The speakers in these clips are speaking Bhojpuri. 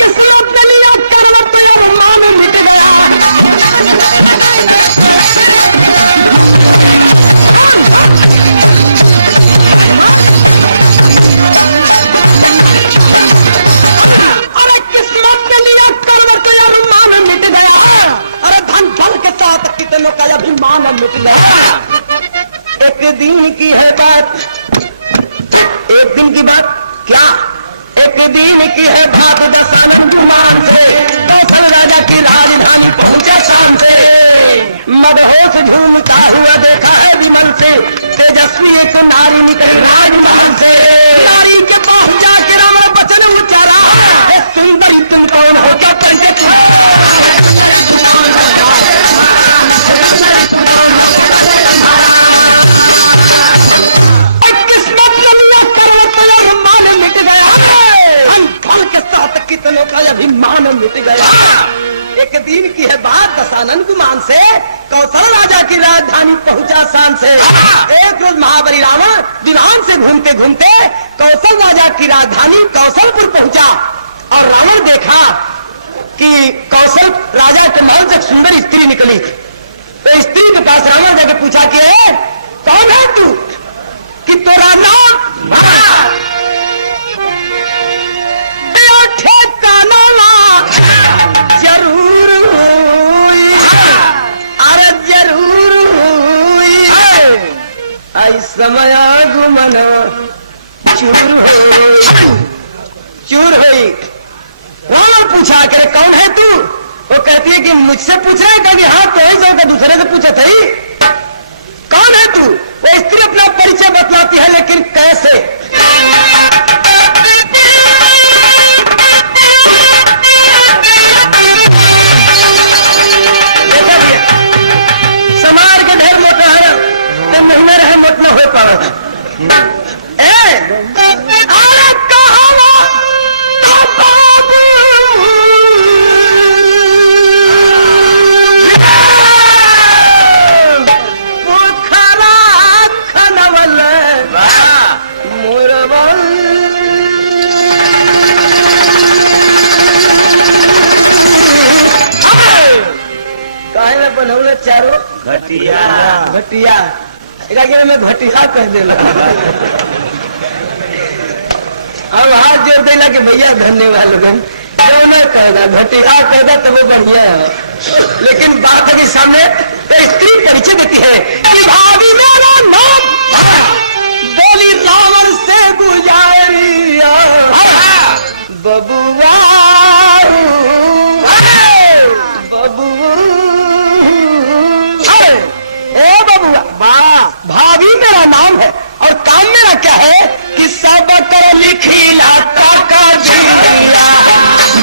किस्मत ने लिया पर्वत और मान मिट गया। अरे किस्मत ने लिया पर्वत और मान मिट गया। अरे धन धन के साथ कितनों का अभिमान मिट गया। एक दिन की है बात, एक दिन की बात क्या, एक दिन की है बात दशानन कुमार से कौशल राजा की राजधानी पहुंचे शाम से। मदहोश झूमता हुआ देखा है विमल से तेजस्वी एक नारी निकली राजमहल से। नारी के पास जाके रावण वचन उच्चारा, सुंदरी तुम कौन हो क्या पंडित कितनों का अभिमान मिट गया। एक दिन की है बात दशानन कुमार से कौशल राजा की राजधानी पहुंचा शाम से। एक रोज महाबली रावण दिनान से घूमते घूमते कौशल राजा की राजधानी कौशलपुर पहुंचा और रावण देखा कि कौशल राजा के महल से सुंदर स्त्री निकली। तो स्त्री के पास रावण जाकर पूछा कि कौन है तू, कि तोरा नाम जरूर हुई, अरे जरूर हुई समय गुमन चूर हुई। रावण पूछा कि कौन है तू? वो कहती है कि मुझसे पूछ रहे हैं। हाँ तो ऐसे दूसरे से पूछा था ही कौन है तू? वो स्त्री अपना परिचय बतलाती है लेकिन कैसे? समाज के ढेर मोटा है तो महीने रहे मोट न हो पा रहा। बनौले चारों घटिया घटिया एक में घटिया कह देला। अब हाथ जोड़ देला कि भैया धन्यवाद लोगन जो न कहना घटिया कहना तो वो बढ़िया है। लेकिन बात है कि सामने तो स्त्री परिचय देती है कि भाभी मेरा नाम बोली रावण से गुजारिया बबुआ भाभी मेरा नाम है और काम मेरा क्या है कि सब कर लिखी लाता कर दिया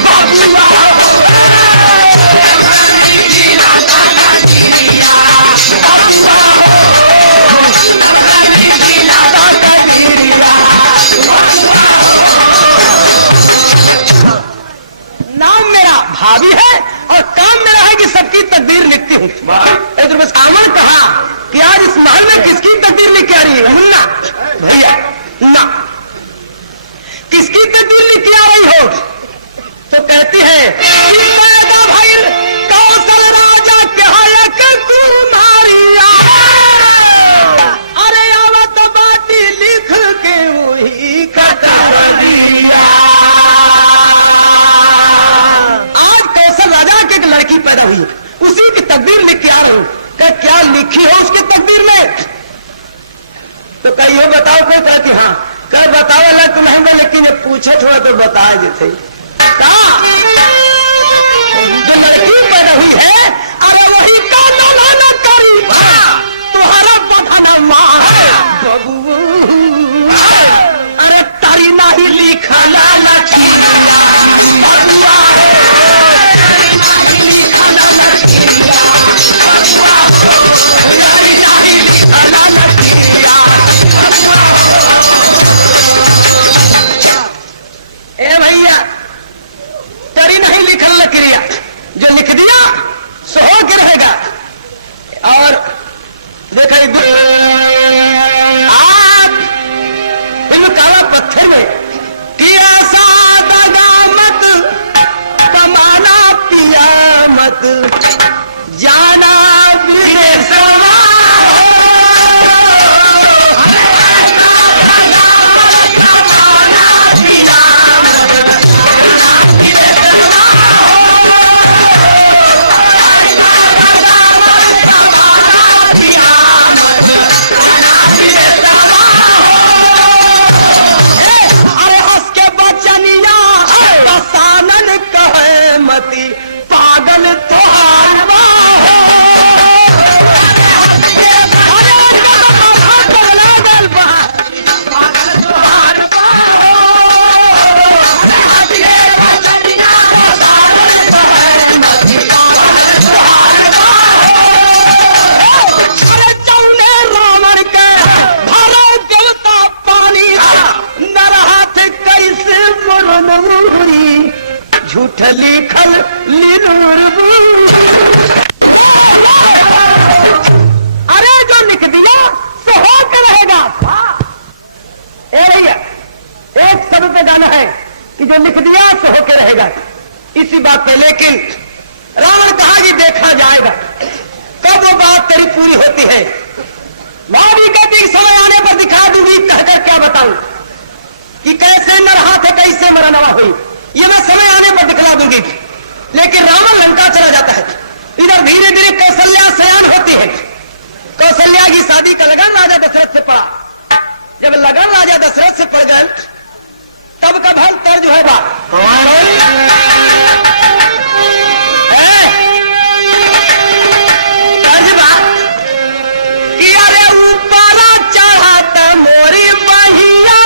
बबुआ नाम मेरा भाभी है और काम मेरा है कि सबकी तकदीर लिखती हूँ। बस रावण कहा कि आज इस महल में किसकी तकदीर लिख के आ रही है? मुन्ना भैया ना किसकी तकदीर लिख के आ रही हो? तो कहती है भाई कौशल राजा के कुमारिया अरे आवत बाती लिख के वही कतर दिया। आज कौशल राजा की एक लड़की पैदा हुई उसी की तकदीर लिख के आ रही हूं। क्या लिखी हो उसके तकदीर में? तो कहियो बताओ कोई कहती हाँ कल बताओ अलग तुम्हें लेकिन ये पूछे थोड़ा तो बताए देते जो लड़की पैदा हुई है अरे वही का नाना करी तुम्हारा बधाना माँ बबू अरे तारी नहीं लिखा लाला भैया मोरी झूठ लिखल लिनूर। अरे जो लिख दिया तो हो के रहेगा। एक शब्द पे गाना है कि जो लिख दिया तो होके रहेगा, इसी बात पे। लेकिन रावण कहा कि देखा जाएगा कब वो बात तेरी पूरी होती है। भाभी कहती समय आने पर दिखा दूंगी, कहकर क्या बताऊं कि कैसे न रहा था कैसे मरा नवा हुई, ये मैं समय आने पर दिखला दूंगी। लेकिन रावण लंका चला जाता है। इधर धीरे धीरे कौशल्या सयान होती है। कौशल्या की शादी का लगन राजा दशरथ से पड़ा। जब लगन राजा दशरथ से पड़ गए तब का भल तर्ज है बात कि अरे ऊपरा चढ़ाता मोरी बहिया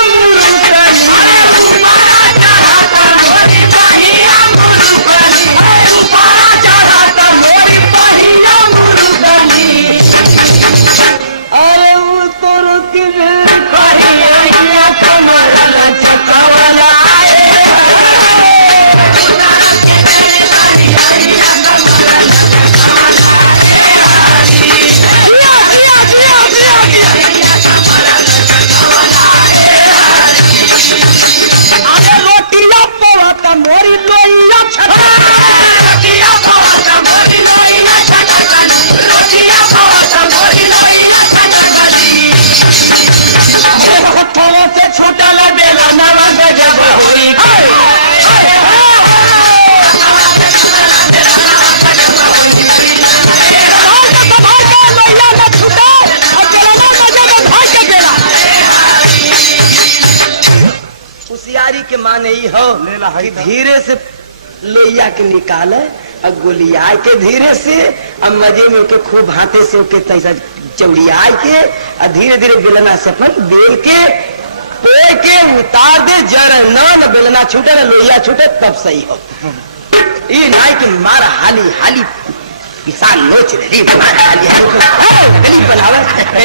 के माने ही हो कि धीरे से लोहिया के निकाले और गोलिया के धीरे से और मजे में के खूब हाथे से के तैसा चौड़िया के और धीरे धीरे बेलना से अपन बेल के पोए के उतार दे। जर न बेलना छूटे न लोहिया छूटे तब सही हो। ये नाई की मार हाली हाली किसान नोच रही बनावे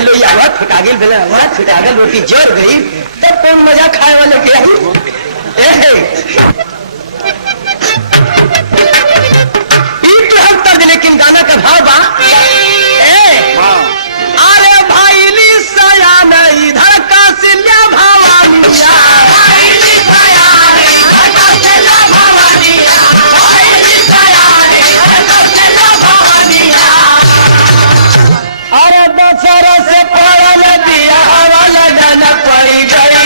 लोहिया हुआ फिटा गेल बेलना हुआ फिटा गेल रोटी जोर गई तब कौन मजा खाए वाले के लेकिन गाना का भाव बा अरे भाईली सयान इधर कौशल्या भवानिया अरे दशहरा से पड़ल दिया वाला गाना पड़ी गई।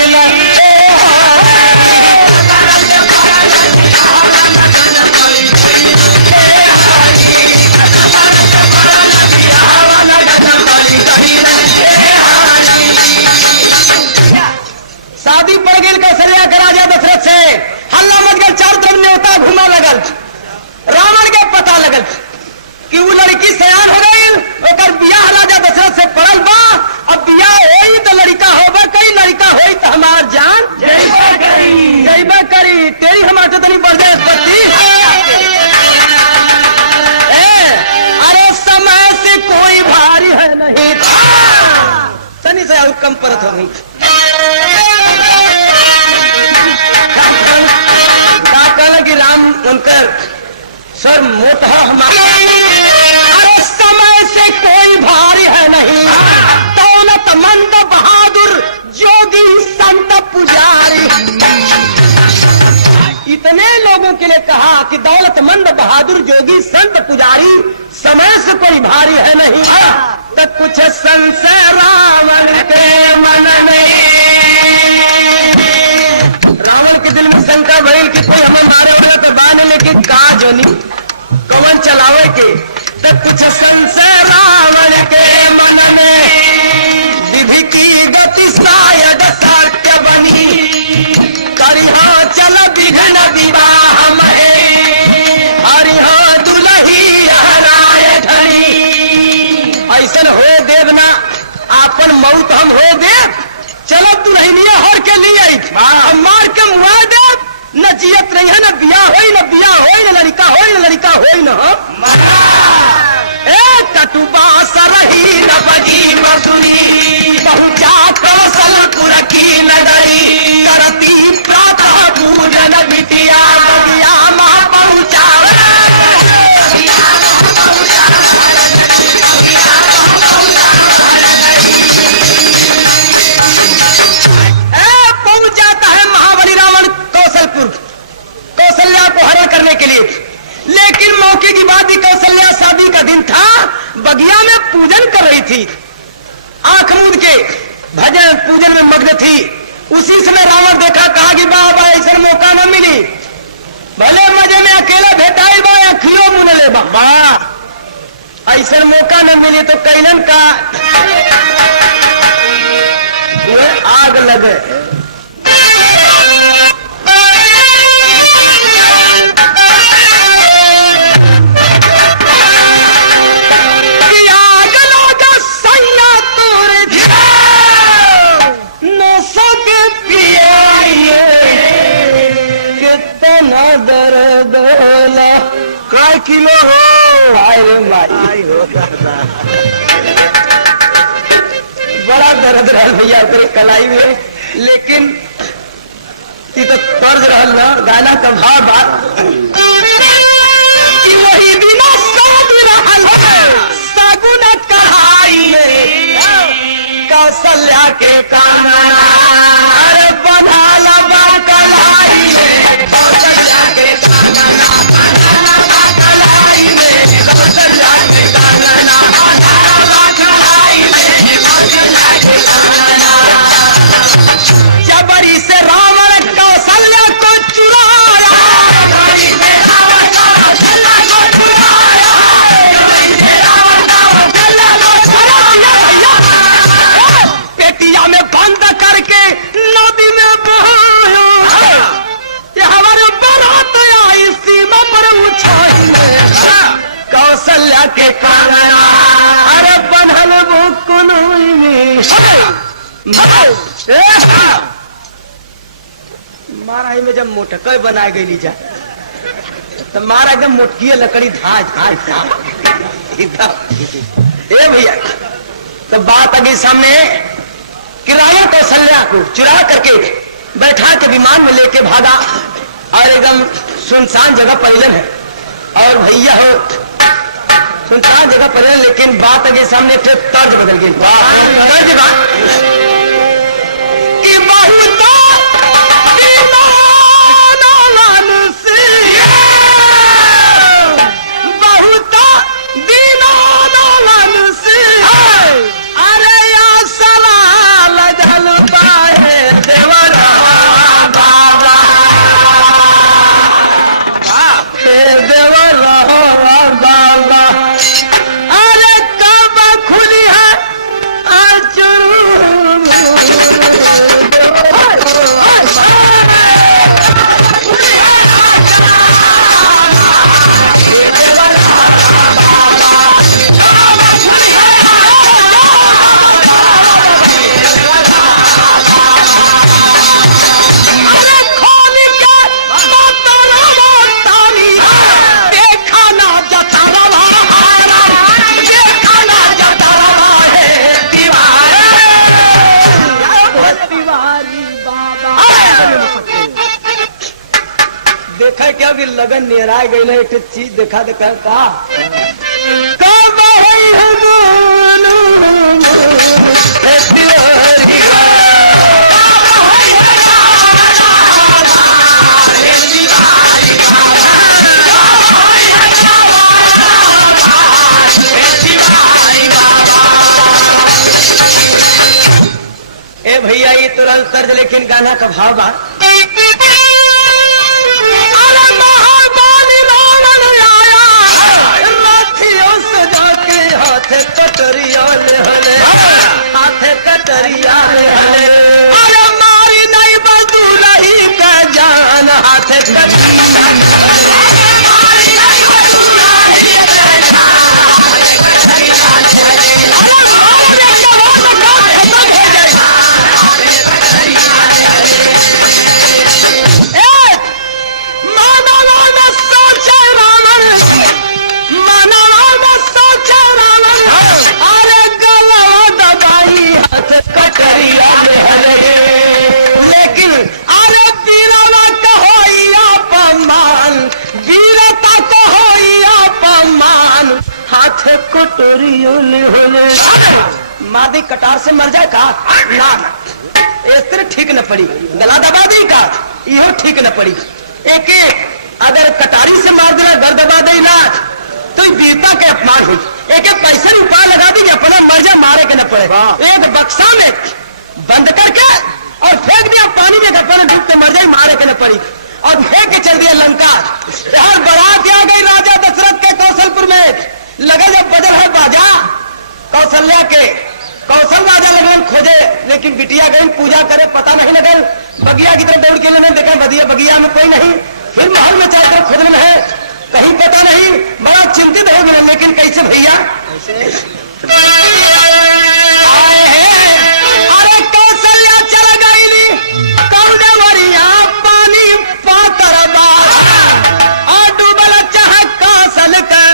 शादी पड़ गई कौशल्या के राजा दशरथ से। हल्ला मच गल, चारों तरफ न्योता घुमा लगल। रावण के पता लगल कि वो लड़की सयान हो गई, ओकर बियाह राजा दशरथ से पड़ल बा। अब बियाह होई तो लड़का होबे कई, लड़का होई तो हमार जान जइबे करी। तेरी हमार तो तनी बढ़ जाए पति। अरे समय से कोई भारी है नहीं, तनी से और कम परत हो गई। कि राम उनकर सर मोटा हमारा। अरे समय से कोई भारी है नहीं, दौलतमंद बहादुर जोगी संत पुजारी। इतने लोगों के लिए कहा कि दौलतमंद बहादुर जोगी संत पुजारी, समय से कोई भारी है नहीं। तो कुछ संशय रावण के मन में, रावण के दिल में शंका भइल कि कोई हमें मारे उड़े तो बांध लेकिन का जोनी कौन चलावे के। तो कुछ संशय रावण के मन में, विधि की गति शायद सत्य बनी, करिहा चल विघ्न विवाह में, हरिहा दुलही हराए धनी। ऐसन हो देव ना आपन मौत हम हो देव, चलो तू रहनिया हर के लिए हम मार के मुआ दे। न जियत रही है, न बिया होई, न बिया होई, न लड़का होई, न लड़का होई न। कटुबा सरही न बजी मधुरी पहुंचा कौशलपुर की नगरी करती प्रातः पूजन बिटिया बगिया मां पहुंचा पहुंच जाता है महाबली रावण कौशलपुर कौशल्या को हरण करने के लिए। लेकिन मौके की बात ही कौशल्या शादी का दिन था, बगिया में पूजन कर रही थी, आंख मूंद के भजन पूजन में मग्न थी। उसी समय रावण देखा, कहा कि बाबा ऐसा मौका न मिली, भले मजे में अकेला भेटाई बा या खिलो मुन ले बा, ऐसा मौका न मिली तो कैलन का आग लगे। किलो हो भाई हो बड़ा दर्द रहा भैया तेरे कलाई में। लेकिन ये तो तर्ज रहा ना गाना का भाव बात वही बिना सगुन कढ़ाई में कौशल्या के काना अरे बधाला बा कलाई में कौशल्या के काना जबरी से रावण कौशल्या को चुराया, पेटिया में बंद करके नदी में बहाया। हमारे बारात आई सीमा पर उछाई कौशल्या के कारण अरे बंधल वो कुनूई में मारा में जब मोटक बना गई जा तो मारा एकदम मोटकी लकड़ी धाज ए भैया। तो बात अभी सामने किराया कौशल्या को चुरा करके बैठा के विमान में लेके भागा और एकदम सुनसान जगह पहले है और भैया हो सुनसान जगह पहले। लेकिन बात अभी सामने तर्ज बदल गई कि बहुत अरे या सवाल जल पाए देवर बाबा देवर बाबा अरे कब खुली है देखा क्या कि लगन निहरा गई ना एक चीज देखा कहा ए भैया ये तुरंत तर्ज लेकिन गाना का भाव बा कटरिया हले हाथे कटरिया हले अरे मारी नहीं बदूल ही का जान हाथे मादी कटार से मर जाए का ना स्त्री ठीक न पड़ी, गला दबा दी का यो ठीक न पड़ी। एक अगर कटारी से मार देना घर दबा दे ना तो वीरता के अपमान हुई। एक पैसे उपाय लगा दी अपना मर जाए मारे के न पड़े। एक बक्सा में बंद करके और फेंक दिया पानी में अपना डूब के मर जाए मारे के न पड़ी और फेंक के चल दिया लंका। और बारात आ गई राजा दशरथ के कौशलपुर में। लगे जब बजर है बाजा कौशल्या के, कौशल राजा लगन खोजे लेकिन बिटिया गई पूजा करे पता नहीं लगल। बगिया की तरफ दौड़ के लेने देखा बगिया बगिया में कोई नहीं। फिर महल में चाहे खोजने में है कहीं पता नहीं, बड़ा चिंतित हो गए। लेकिन कैसे भैया अरे कौशल्या चल गई कौनवरिया पानी पातरबा और डूबल चाहे कौशल का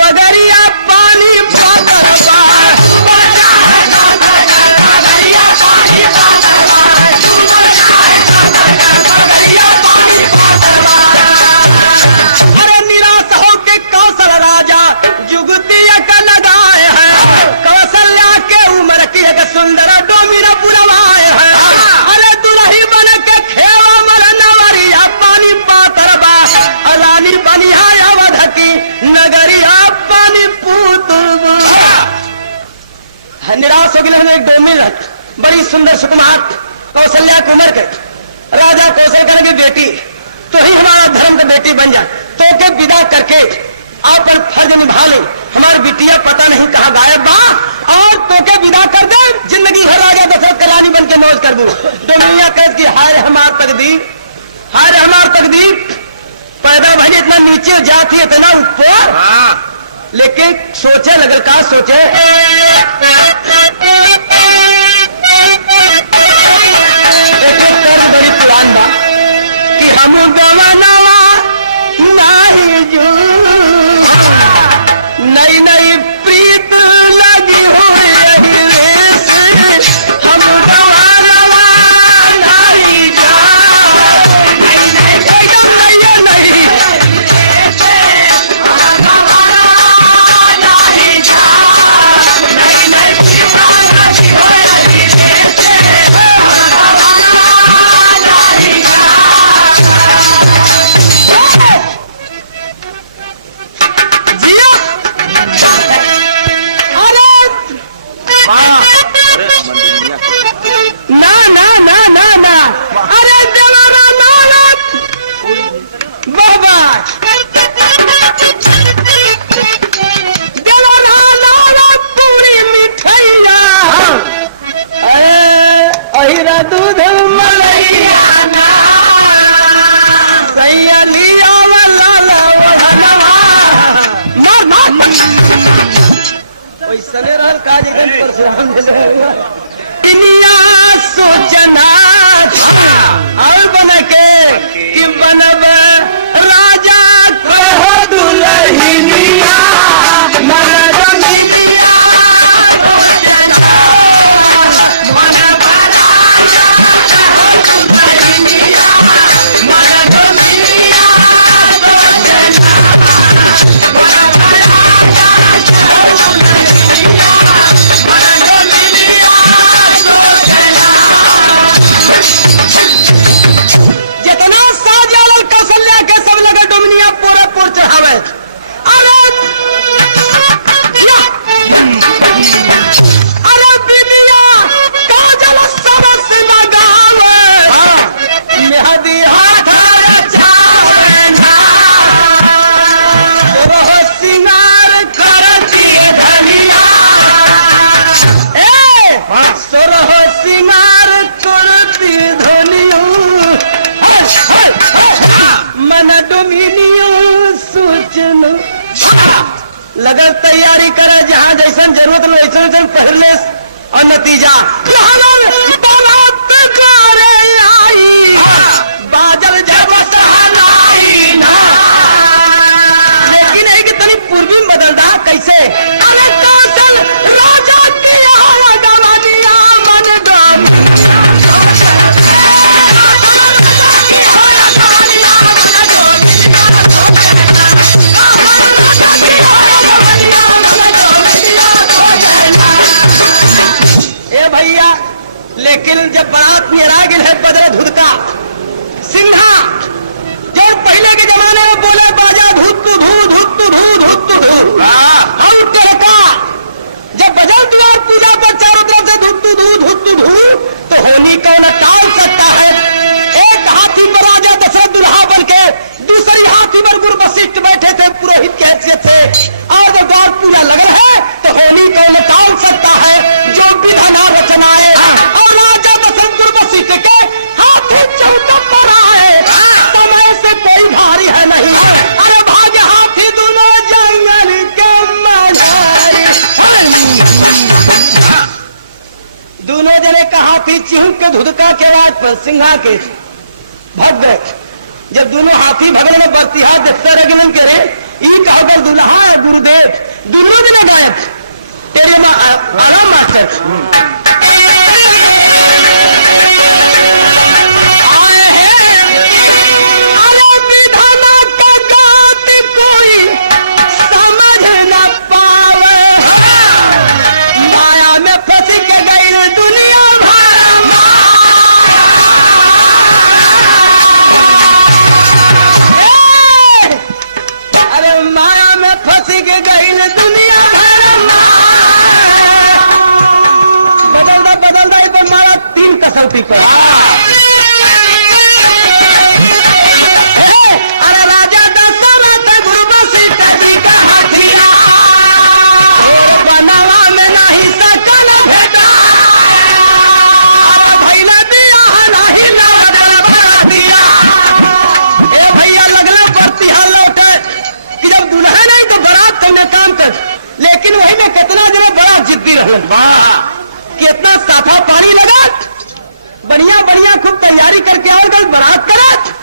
पगरिया पानी पातरबा। सुंदर डोमिना पुरवाए है अरे दुल्ही बन के खेवा मर नवरिया पानी पातरबा अलानी बनिया अवध की नगरिया पानी पूतुबा। निराश हो गए। एक डोमिन बड़ी सुंदर सुकुमार कौशल्या कुमार के राजा कौशल करेंगे बेटी तो ही हमारा धर्म की बेटी बन जा तो के विदा करके आप पर फर्ज निभा ले। हमारी बिटिया पता नहीं कहाँ गायब बा और तो के विदा कर दे जिंदगी भर राजा दशरथ कलानी बन के मौज कर दूं। डोमिनिया कह कि हाय हमार तकदीर, हाय हमार तकदीर पैदा भाई इतना नीचे जाती इतना ऊपर। लेकिन सोचे लगल का सोचे बड़ी पुरान बात कि हम गवानवा नहीं जू नई नई प्रीत लगी हो हम गवानवा नहीं जा दूध मलैया सैया लिया वैसने रहल काज परशुराम दुनिया सोचना और बन के कि बनब राजा कहो दुल्हनिया लगन तैयारी करे जहां जैसन जरूरत लो वैसन पहले और नतीजा आई बादल जब सहनाई ना। लेकिन है कि तनी पूर्वी बदलदा कैसे अरे कौशल राजा की दिया मन दम हाथी चिहुक के धुधका के आवाज पर सिंहा के भग गए। जब दोनों हाथी भगल में बरतिहा देखता रहे के रे ई कहकर दुल्हा गुरुदेव दोनों दिन गायब तेरे में आराम मास्टर अरे राजा दशरथ गुरुबसी कदी का हथिया बनवा में नहीं सकल भेटा भैया दिया नहीं लगा दिया। ए भैया लगला बरतिहा लौटे कि जब दुल्हा नहीं तो बारात तुमने काम कर, लेकिन वही में कितना जो बड़ा जिद्दी रहन कितना साफा पानी लगा बढ़िया बढ़िया खूब तैयारी करके और गल बारात करत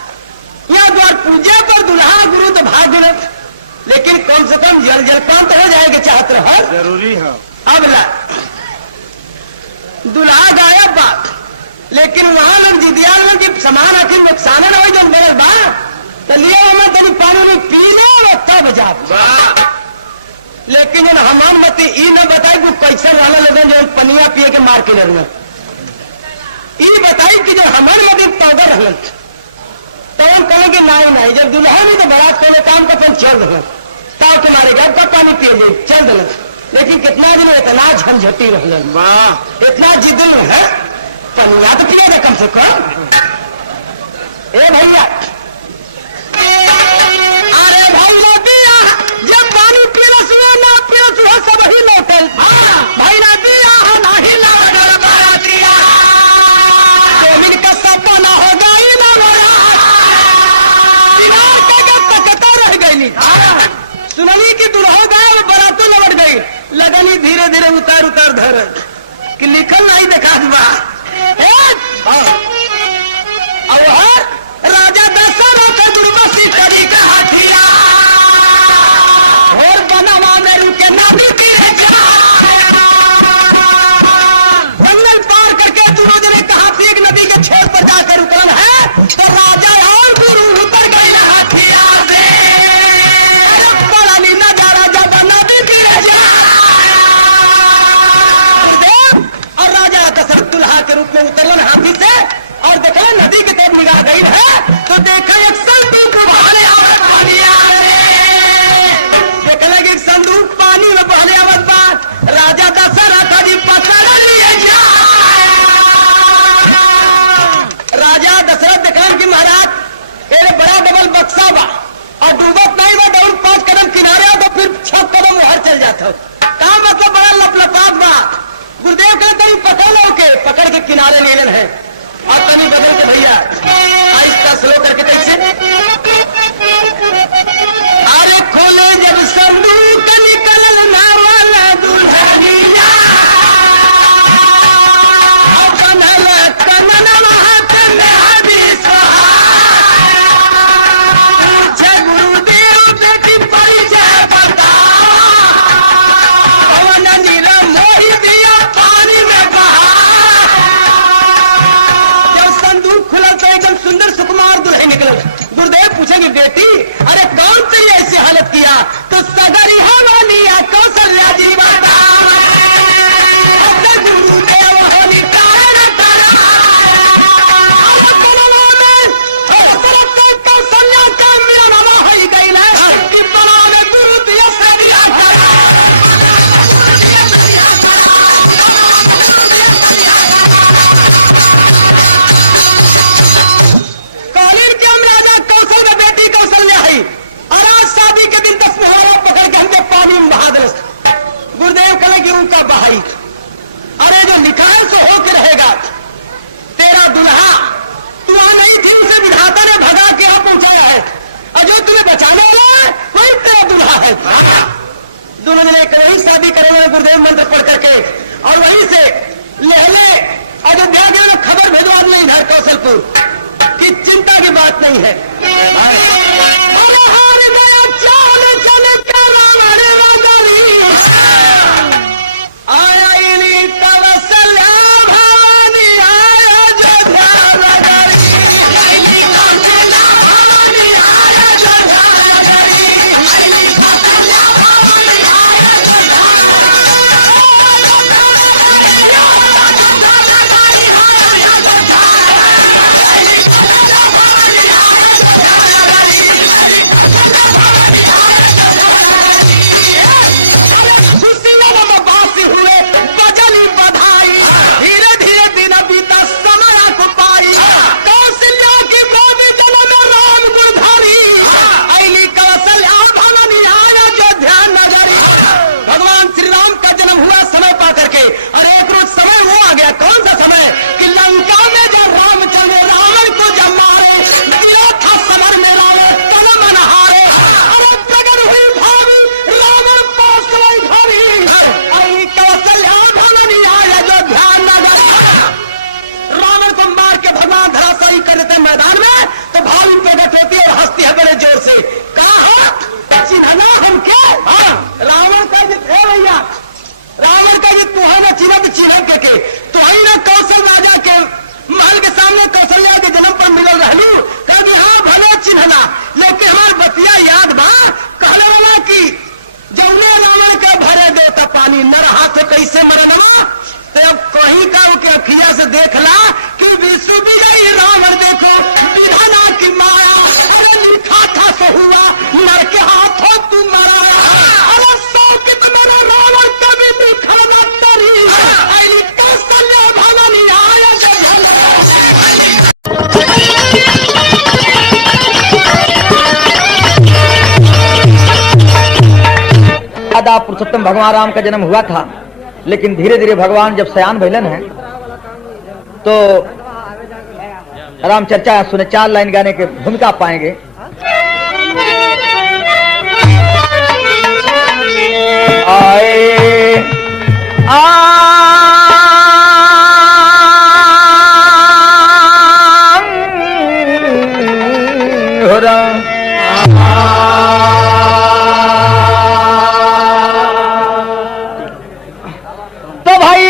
यहाँ द्वार पूजा पर दुल्हा गुरु तो भाग गलत, लेकिन कम से कम जल जलपान तो हो जाएगा चाहत रहा जरूरी है। अब ला दुल्हा गायब बात, लेकिन वहां लोग जिदिया लोग की सामान आखिर नुकसान न हो जब मेरे बा तो लिया हमें तेरी पानी में पी लो और तब जा। लेकिन जब हमाम मत ई न बताई कि पैसा वाला लोग जो पनिया पिए के मार के लड़ना ई बताई कि जो हमारे लोग एक पाउडर रहन तो हम कहेंगे नहीं नहीं जब दुल्हा नहीं तो बारात को काम का फिर चल रहे ताव के मारे घर पर पानी पिए ले चल रहे, लेकिन कितना दिन इतना झंझटी रह इतना जिद्दी है पनिया तो पिएगा कम से कम। ए भैया अरे भैया दिया जब पानी पिरस लो ना पिरस लो सब ही लौटल भैया दिया नहीं लौटल बारातिया ना हो गई ना रह गई सुनली की दुल्हा गाय बरातों लौट गई लगनी धीरे धीरे उतार उतार धर कि लिखल नहीं देखा राजा दशरथ गुरुबसी कदी का हथिया और बनवा में रुके नदी तीरे जंगल पार करके दोनों जने कहा एक नदी के छोर पर जाकर उतरन है तो राजा और गुरु उतर गए हाथिया से बड़ा नजारा जब नदी तीरे जा और राजा दशरथ दुल्हा के रूप में उतरन हाथी से और देखा नदी के तेज निगाह गई है तो देखा एक संदूक बहने आवत पानी देखा लगे एक संदूक पानी में बहने आवत बात राजा दशरथ जी पकड़ लिए जा। राजा दशरथ देखा कि महाराज ये बड़ा डबल बक्सा बा और डूबत नहीं बा डबल 5 कदम किनारे तो फिर 6 कदम बाहर चल जाता का मतलब बड़ा लपलपात बा। गुरुदेव कहते पकड़ लो के पकड़ के किनारे ले लेन है और तनी बदल के भैया आहिस्ता स्लो करके कैसे अरे खोले जब संदूक निकलल नामल दुल्हनिया बनल कनन हाथ में हदीस पूछे गुरुदेव बेटी परिचय बता पवन नीर मोहि दिया पानी में बहा। खुला तो एकदम सुंदर सुकुमार दुल्हे निकल गुरुदेव पूछेंगे बेटी अरे कौन तेरी ऐसी हालत किया तो सगरी हमानिया कौशल्या जी बाबा गुरुदेव होली कौशल्या का मेरा नाम हो गई है कि बनाने गुरु दिया सरिया कौशल में बेटी कौशल्या है और आज शादी के दिन 10 मुहर्रम पकड़ के कहला, लेकिन हमार बतिया याद बा कहले वाला की जौने रावण के भरे दे त पानी नर हाथ कैसे मरना। तो अब कहीं का के अखिया से देखला कि विष्णु विजयी रावण देखो विधाना की माया, अरे लिखा था सो हुआ नर के हाथों तू मराया। अरे सो कित मेरा रावण कभी लिखा ना तरी ऐली कौशल्य भवन आया आदा पुरुषोत्तम भगवान राम का जन्म हुआ था, लेकिन धीरे धीरे भगवान जब सयान भैलन है तो राम चर्चा सुने 4 लाइन गाने के भूमिका पाएंगे। आए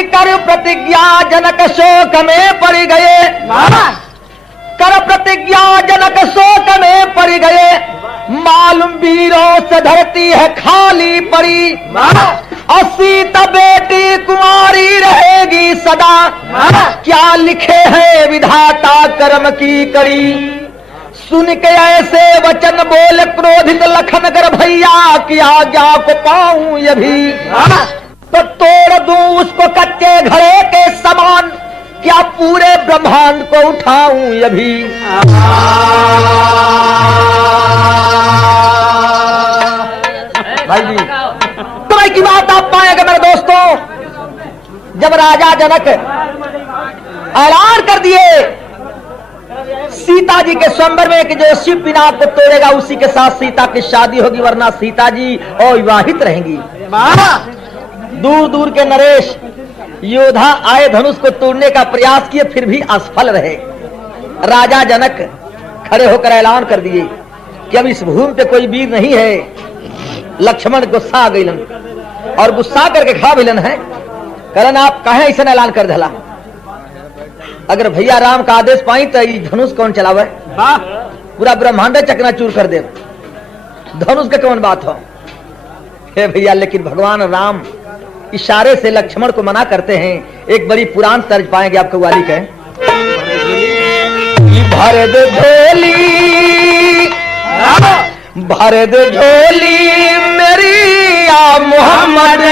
कर प्रतिज्ञा जनक शोक में पड़ गए, कर प्रतिज्ञा जनक शोक में पड़ गए, मालूम वीरों से धरती है खाली पड़ी, और सीता बेटी कुंवारी रहेगी सदा, क्या लिखे हैं विधाता कर्म की कड़ी। सुन के ऐसे वचन बोले क्रोधित लखन कर भैया की आज्ञा को पाऊं ये भी, तो तोड़ दूं उसको कच्चे घड़े के समान, क्या पूरे ब्रह्मांड को उठाऊं ये भी। भाई जी तुम्हें की बात आप पाएंगे मेरे दोस्तों, जब राजा जनक ऐलान कर दिए सीता जी के स्वयंवर में कि जो शिव पिनाक को तोड़ेगा उसी के साथ सीता की शादी होगी, वरना सीता जी अविवाहित रहेंगी। दूर दूर के नरेश योद्धा आए धनुष को तोड़ने का प्रयास किए, फिर भी असफल रहे। राजा जनक खड़े होकर ऐलान कर दिए कि अब इस भूमि पे कोई वीर नहीं है। लक्ष्मण गुस्सा आ गईलन और गुस्सा करके खा मिलन है, करन आप कहे ऐसा ऐलान कर दिला, अगर भैया राम का आदेश पाई तो धनुष कौन चलावे, पूरा ब्रह्मांड चकनाचूर कर दे, धनुष का कौन बात हो। हे भैया, लेकिन भगवान राम इशारे से लक्ष्मण को मना करते हैं। एक बड़ी पुराण तर्ज पाएंगे आपको, वाली के भर दे झोली भर दे झोली मेरी या मोहम्मद,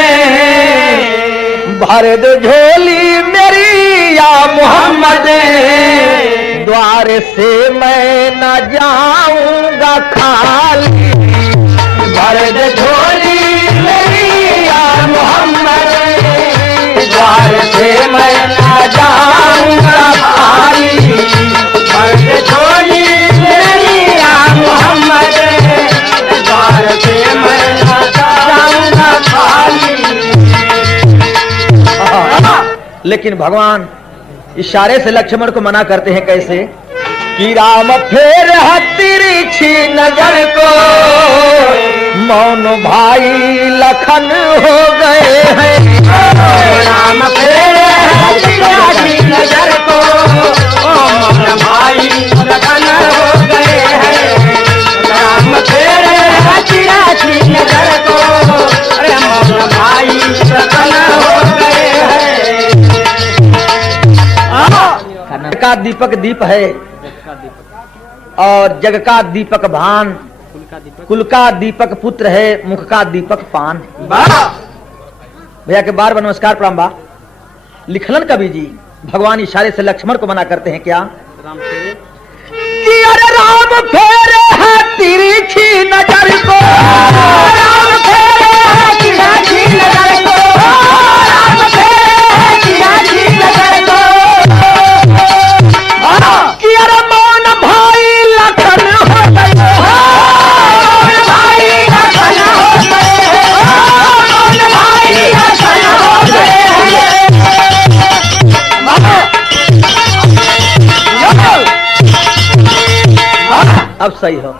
भर दे झोली मेरी या मोहम्मद, द्वार से मैं न जाऊंगा खाली, भर दे झोली मेरी या मोहम्मद, द्वार से मैं न जाऊंगा खाली, भर दे झोली मेरी या मोहम्मद, द्वार से मैं न जाऊंगा खाली। लेकिन भगवान इशारे से लक्ष्मण को मना करते हैं, कैसे कि राम फेर तिरछी नजर को, मौन भाई लखन हो गए हैं, राम फेर तिरछी नजर को, मौन भाई लखन हो गए हैं, राम फेर तिरछी नजर को, मौन भाई लखन हो गए हैं। का दीपक दीप है और जग का दीपक भान, कुल का दीपक पुत्र है, मुख का दीपक पान। भैया के बार बार नमस्कार प्रणाम बा। लिखलन कवि जी भगवान इशारे से लक्ष्मण को मना करते हैं, क्या कि अरे राम फेरे है तिरछी नजर को, राम फेरे है तिरछी नजर को, राम फेरे है तिरछी नजर को, कि अरे मौन भाई लखन हो गए, मौन भाई लखन हो गए, मौन भाई लखन हो गए। अब सही हो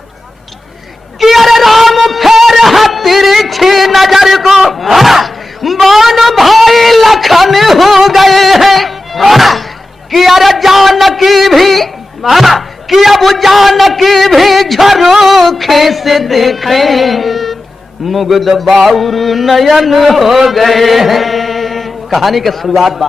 कि अरे राम फेर है तिरछी नजर को, मौन भाई लखन हो गए हैं, कि अरे जानकी भी कि अब जानकी भी झरोखे से देखे मुग्ध बाउर नयन हो गए हैं। कहानी के शुरुआत बा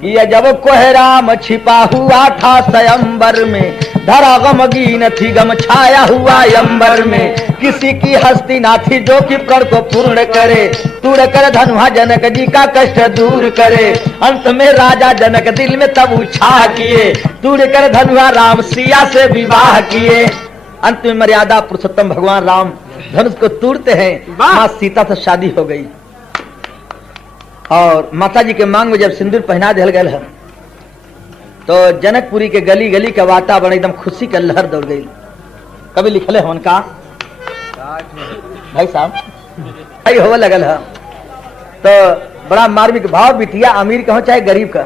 कि जब कोहराम छिपा हुआ था स्वयंवर में, धरा गमगीन थी गम छाया हुआ अंबर में, किसी की हस्ती ना थी जो कि प्रण को पूर्ण करे, तूड़ कर धनुहा जनक जी का कष्ट दूर करे। अंत में राजा जनक दिल में तब उछाह किए, तूड़ कर धनुहा राम सिया से विवाह किए। अंत में मर्यादा पुरुषोत्तम भगवान राम धनुष को तोड़ते हैं, मां सीता से शादी हो गई। और माता जी के मांग में जब सिंदूर पहना दिया गया है तो जनकपुरी के गली गली का वातावरण एकदम खुशी का लहर दौड़ गई। कभी लिखले हो उनका भाई साहब भाई हो लगल है तो बड़ा मार्मिक भाव, बिटिया अमीर का हो चाहे गरीब का,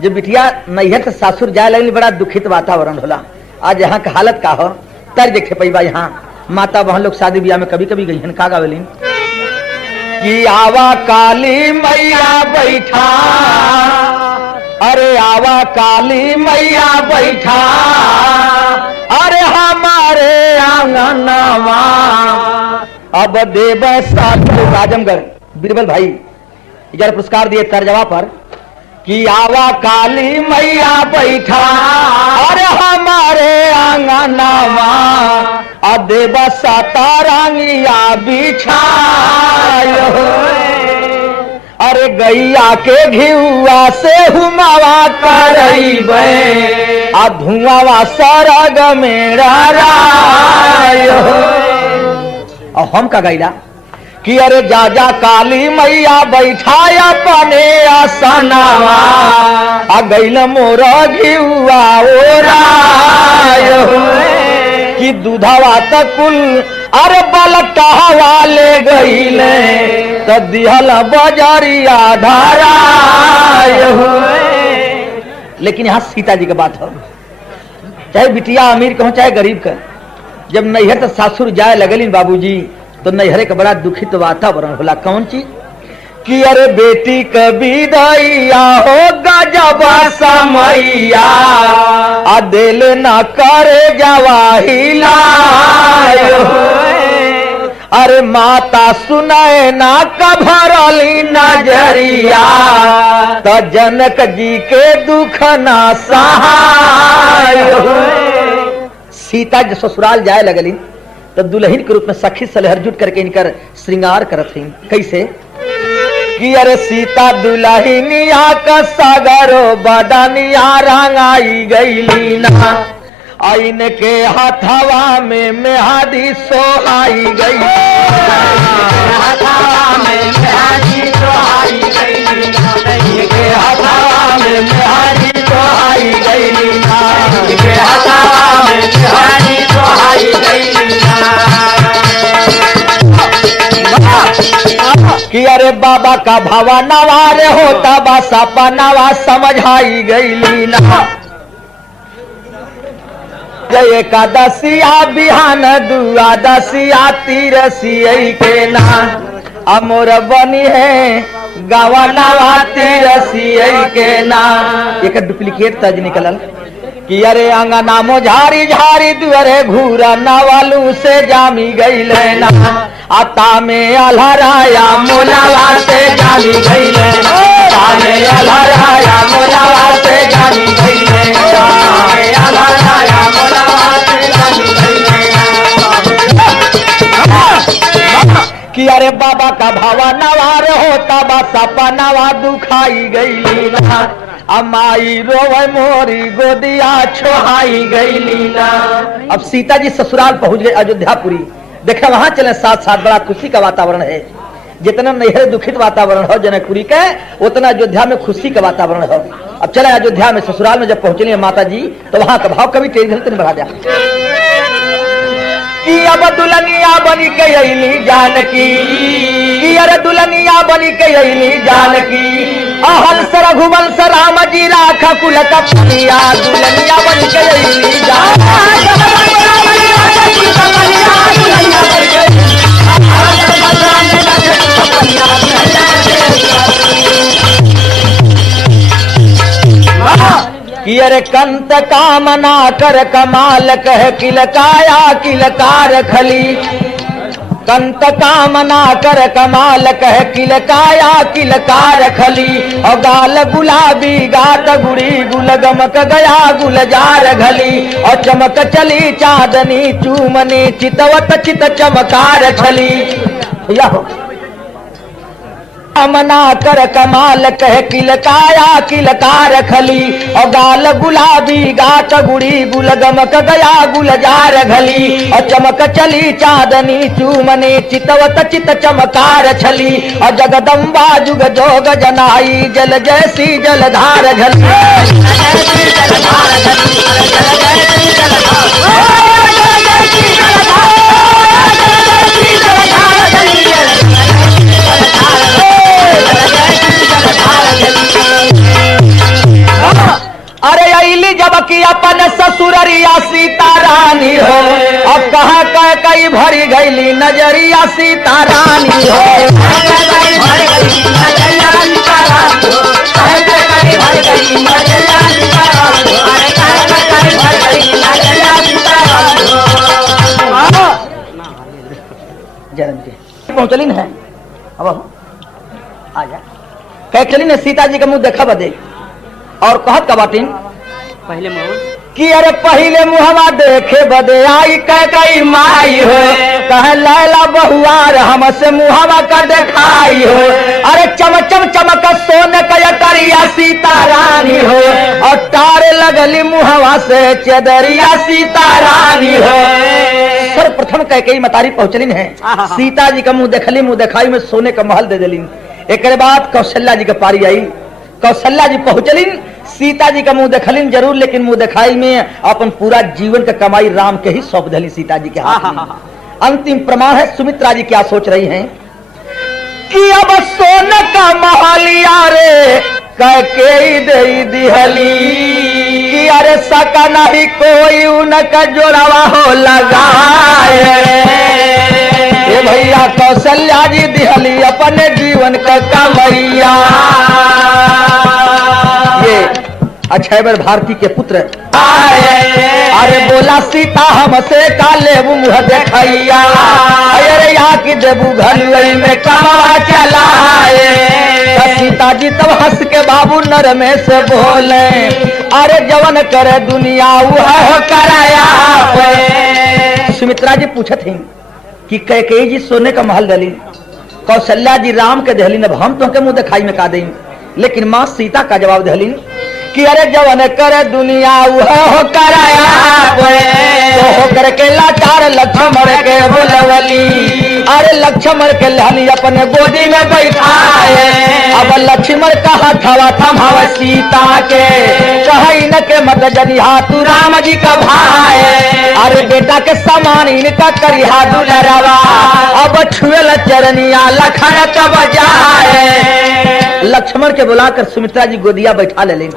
जब बिटिया नैहर से सासुर जाए लगली बड़ा दुखित वातावरण होला। आज यहाँ का हालत का हो तर देखे पैबा, यहाँ माता बहन लोग शादी ब्याह में कभी कभी गई हैं, का गावेलीन कि आवा काली मैया बैठा, अरे आवा काली मैया बैठा, अरे हमारे आंगनवा अब देव साधु। आजमगढ़ बीरबल भाई इधर पुरस्कार दिए तर्जवा पर कि आवा काली मैया बैठा, अरे हमारे आंगनवा देव सतारंगिया बिछायो, अरे गैया के घिउआ से हुमावा करैबे, आ धुआवा सरग में रायो। और हम का गैला कि अरे जा जा काली मैया बैठाया अपने आसनवा, आ गैल मोर घिउआ ओरायो, कि दूधवा तकुल अरे बलटहवा ले गईले, तो दिहल बजरिया धरायो। लेकिन यहाँ सीता जी का बात हो, चाहे बिटिया अमीर का हो चाहे गरीब का, जब नैहर तो सासुर जाए लगलिन बाबूजी तो नैहरे का बड़ा दुखित वातावरण होला। कौन चीज कि अरे बेटी कभी दैया हो गजब समैया, आ दिल न करे जवाहिला, अरे माता सुनाए ना कभरली नजरिया, तो जनक जी के दुख ना सहाय। सीता जी ससुराल जाए लगली तो दुल्हन के रूप में सखी सलहर जुट करके इनकर श्रृंगार करत हैं। कैसे कि अरे सीता दुल्हनिया का सागरो बदनिया रंगाई गईली ना, आइन के हथवा में मेहदी सोहाई गई, हथवा में मेहदी सोहाई गई, के हथवा में मेहदी सोहाई गई, के हथवा में मेहदी सोहाई गई। कि अरे बाबा का भावा नवारे होता बा सपनावा समझाई गईली ना, जय एकादशिया बिहान दुआदशिया तिरसिया के ना, अमोर बनी है गवनवा तिरसिया के ना। एक डुप्लीकेट तज निकलल कि अरे अंगना मोझारी झारी दुअरे घूरा नवालू से जामी गईले ना, आता में अलहराया मोलावा से जामी गईले, आता में अलहराया मोलावा से जामी गईले, आता में अलहराया मोलावा से जामी गईले। कि अरे बाबा का भावा नवार होता बा सपनावा दुखाई गईली ना, अमाई रोवे मोरी गोदिया छोहाई गईली ना। अब सीता जी ससुराल पहुंच गए अयोध्यापुरी, देखे वहां चले साथ साथ बड़ा खुशी का वातावरण है। जितना नैहर दुखित वातावरण हो जनकपुरी के, उतना अयोध्या में खुशी का वातावरण हो। अब चले अयोध्या में ससुराल में जब पहुंचली माता जी तो वहां का भाव कभी तेज घंटे बढ़ा दिया कि अब दुल्हनिया बनी के अइली जानकी, कि अरे दुल्हनिया बनी के अइली जानकी, हंस रघुवंश राम जी राखा कुल कपनिया, दुल्हनिया बनी के अइली जानकी। कि अरे कंत कामना कर कमाल कह किलकाया किलकार खली। कंत कामना कर कमाल कह किलकाया किलकार खली। और गाल गुलाबी गात गुड़ी गुल गमक गया गुलजार घली। और चमक चली चांदनी चूमनी चितवत चित चमकार छली। कामना कर कमाल कह किलकाया किलकार खली। और गाल गुलाबी गात गुड़ी गुल गमक गया गुलजार घली। और चमक चली चांदनी चूमनी चितवत चित चमकार छली। और जगदम्बा जुग जोग जनाई जल जैसी जलधार घली। अरे अली जब की अपन ससुररिया सीता रानी हो। अब कहाँ कह कई भरी गईली नजरिया सीता रानी हो। जन्म के पहुंचली न है अब आ जा कह चली न सीता जी का मुंह देखा बदे। और कहत का बाटिन पहले मुँह कि अरे पहले मुहवा देखे बदे आई कह कई माई हो। कह लैला बहुआर हमसे मुहवा का देखाई हो। अरे चमचम चमक सोने का करिया सीता रानी हो। और तारे लगली मुहवा से चदरिया सीता रानी हो। सर्वप्रथम कह कई मतारी पहुंचलिन है। सीता जी का मुंह देखली मुंह देखाई में सोने का महल दे दिलिन। एक बाद कौशल्या जी का पारी आई। कौशल्या जी पहुंचलिन सीता जी का मुंह देखलिन जरूर लेकिन मुंह दिखाई में अपन पूरा जीवन का कमाई राम के ही सौंप दिली सीता जी के हाथ में। अंतिम प्रमाण है सुमित्रा जी क्या सोच रही हैं कि अब सोने का महलिया रे कह के दे दिहली। कि अरे सका नहीं कोई उनका जोड़वा हो लगाए। ए भैया कौशल्या जी दिहली अपने जीवन का कमैया। ये अक्षय भारती के पुत्र अरे बोला सीता हमसे काले मुँह देखैया। अरे यहाँ की देबू घलुई में कमा चलाए। सीता जी तब हंस के बाबू नर में से बोले अरे जवन करे दुनिया वह कराया। सुमित्रा जी पूछत हैं कि कैकेयी जी सोने का महल दली कौशल्या जी राम के दहलीन। अब हम तो के मुंह दिखाई में का दें लेकिन माँ सीता का जवाब दहलीन कि अरे जवन करे दुनिया वह हो कराया। तो हो करके लाचार लक्ष्मण के बोलवली। अरे लक्ष्मण के लहली अपने गोदी में बैठाए। अब लक्ष्मण कहा थवा थमाव सीता के कही न के मत जनिहा तू राम जी का भाई। अरे बेटा के समान इनका करिहा दुलरवा। अब छुएल चरनिया लखन कब जाए। लक्ष्मण के बुलाकर सुमित्रा जी गोदिया बैठा ले लें।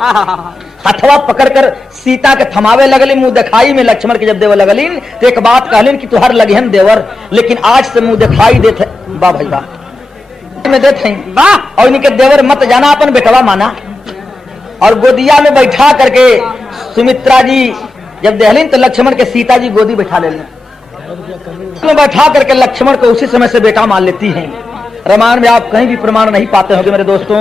हथवा पकड़कर सीता के थमावे लगली। मुंह दिखाई में लक्ष्मण के जब देवर लगलिन तो एक बात कहलिन कि तुहार लगहन देवर लेकिन आज से मुंह दिखाई देते बा भाई बा में देते हैं। और इनके देवर मत जाना अपन बेटवा माना। और गोदिया में बैठा करके सुमित्रा जी जब दहलिन तो लक्ष्मण के सीता जी गोदी बैठा ले लें। बैठा करके लक्ष्मण को उसी समय से बेटा मान लेती हैं। रामायण में आप कहीं भी प्रमाण नहीं पाते होंगे मेरे दोस्तों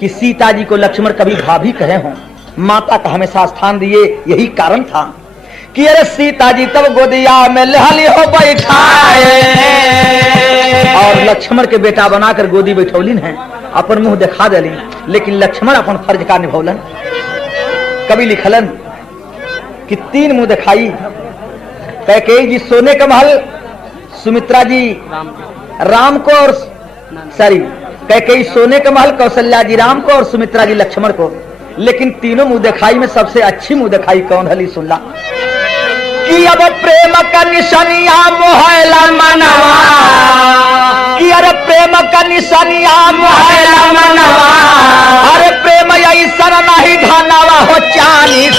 कि सीता जी को लक्ष्मण कभी भाभी कहे हों। माता का हमेशा स्थान दिए यही कारण था कि अरे सीता जी तब गोदिया में लहली हो बैठाए। और लक्ष्मण के बेटा बनाकर गोदी बैठौलिन है अपन मुंह दिखा दिलिन लेकिन लक्ष्मण अपन फर्ज का निभौलन। कभी लिखलन कि 3 मुंह दिखाई कैकेयी जी सोने का महल सुमित्रा जी राम को और सॉरी कैकेयी सोने का महल कौशल्या जी राम को और सुमित्रा जी लक्ष्मण को। लेकिन तीनों मुंह दिखाई में सबसे अच्छी मुंह दिखाई कौन हली सुनला कि अब प्रेम का निशानिया मोहला मनवा। कि अरे प्रेम का निशानिया मोहला मनवा। अरे प्रेम ऐसा नहीं धनवा हो चाली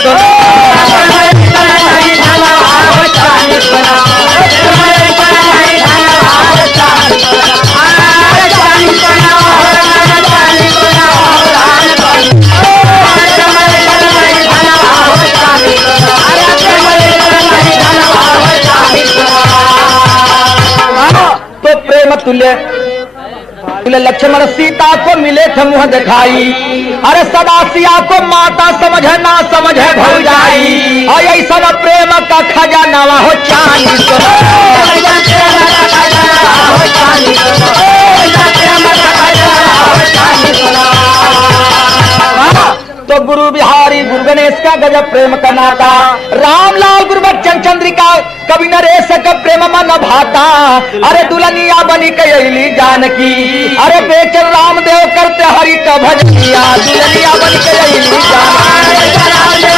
बोले लक्ष्मण सीता को मिले थे मुंह दिखाई, अरे सदा सिया को माता समझे ना समझे भौजाई, और ऐसा प्रेम का खजाना हो चांदी तो गुरु बिहारी गुरु गणेश का गजब प्रेम का नाता, रामलाल गुरु बच्चन चंद्रिका कवि नरेश का प्रेम मन भाता, अरे दुल्हनिया बनी कैली जानकी, अरे बेचन रामदेव करते हरि का भजनिया, दुल्हनिया बनी कैली जानकी।